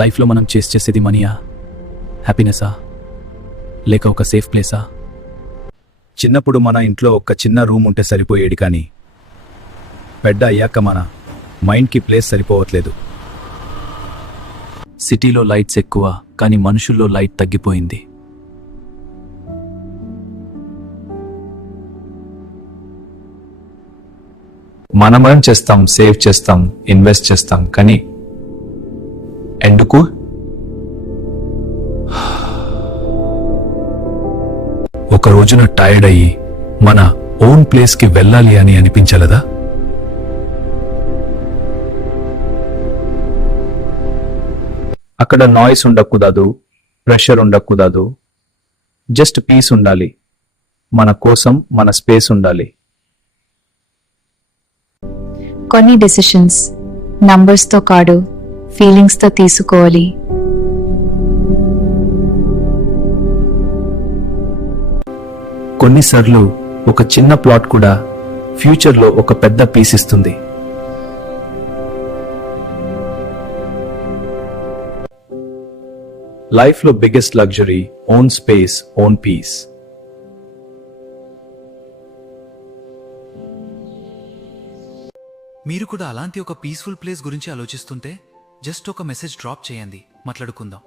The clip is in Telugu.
లైఫ్లో మనం చేసేది మనీయా, హ్యాపీనెస్సా, లేక ఒక సేఫ్ ప్లేసా? చిన్నప్పుడు మన ఇంట్లో ఒక చిన్న రూమ్ ఉంటే సరిపోయేది, కానీ పెద్ద అయ్యాక మన మైండ్కి ప్లేస్ సరిపోవట్లేదు. సిటీలో లైట్స్ ఎక్కువ, కానీ మనుషుల్లో లైట్ తగ్గిపోయింది. మనం చేస్తాం, సేవ్ చేస్తాం, ఇన్వెస్ట్ చేస్తాం, కానీ ఎందుకు? ఒక రోజున టైర్డ్ అయ్యి మన ఓన్ ప్లేస్కి వెళ్ళాలి అని అనిపించలేదా? అక్కడ నాయిస్ ఉండకూడదు, ప్రెషర్ ఉండకూడదు, జస్ట్ పీస్ ఉండాలి. మన కోసం మన స్పేస్ ఉండాలి. కొన్ని డెసిషన్స్ నంబర్స్తో కాదు, ఫీలింగ్స్తో తీసుకోవాలి. కొన్నిసార్లు ఒక చిన్న ప్లాట్ కూడా ఫ్యూచర్లో ఒక పెద్ద పీస్ ఇస్తుంది. లైఫ్లో biggest luxury own space, own peace. మీరు కూడా అలాంటి ఒక పీస్ఫుల్ ప్లేస్ గురించి ఆలోచిస్తుంటే జస్ట్ ఒక మెసేజ్ డ్రాప్ చేయండి, మాట్లాడుకుందాం.